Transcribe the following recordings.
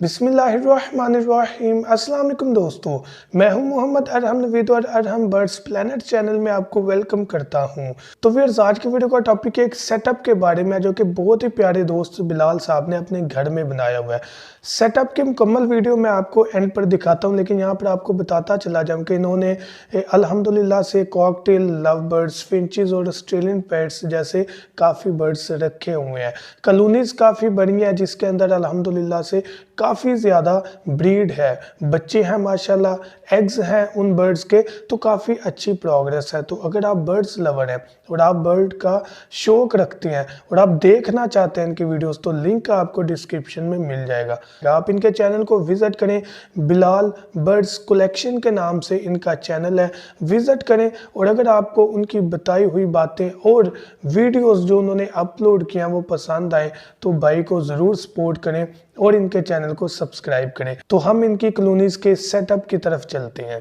बिस्मिल्लाहिर्रहमानिर्रहीम। अस्सलाम वालेकुम दोस्तों, मैं हूं मोहम्मद अरहम नवीद और अरहम बर्ड्स प्लैनेट चैनल में आपको वेलकम करता हूं। तो व्यूअर्स, आज की वीडियो का टॉपिक है एक सेटअप के बारे में, जो कि बहुत ही प्यारे दोस्त बिलाल साहब ने अपने घर में बनाया हुआ है। सेटअप की मुकम्मल वीडियो मैं आपको एंड पर दिखाता हूं, लेकिन यहाँ पर आपको बताता चला जाऊँ कि इन्होंने अल्हम्दुलिल्लाह से कॉकटेल, लव बर्ड्स, फिंचेस और ऑस्ट्रेलियन पैरट्स जैसे काफ़ी बर्ड्स रखे हुए हैं। कॉलोनीज काफ़ी बड़ी हैं, जिसके अंदर अल्हम्दुलिल्लाह से काफ़ी ज़्यादा ब्रीड है, बच्चे हैं माशाल्लाह, एग्स हैं उन बर्ड्स के, तो काफ़ी अच्छी प्रोग्रेस है। तो अगर आप बर्ड्स लवर हैं और आप बर्ड का शौक रखते हैं और आप देखना चाहते हैं इनकी वीडियोस, तो लिंक आपको डिस्क्रिप्शन में मिल जाएगा। आप इनके चैनल को विज़िट करें, बिलाल बर्ड्स कलेक्शन के नाम से इनका चैनल है, विज़िट करें। और अगर आपको उनकी बताई हुई बातें और वीडियोस जो उन्होंने अपलोड किया वो पसंद आए, तो भाई को ज़रूर सपोर्ट करें और इनके चैनल को सब्सक्राइब करें। तो हम इनकी कॉलोनीज के सेटअप की तरफ चलते हैं।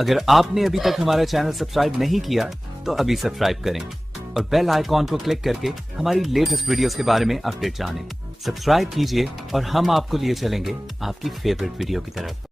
अगर आपने अभी तक हमारा चैनल सब्सक्राइब नहीं किया तो अभी सब्सक्राइब करें और बेल आइकॉन को क्लिक करके हमारी लेटेस्ट वीडियोस के बारे में अपडेट जानें। सब्सक्राइब कीजिए और हम आपको लिए चलेंगे आपकी फेवरेट वीडियो की तरफ।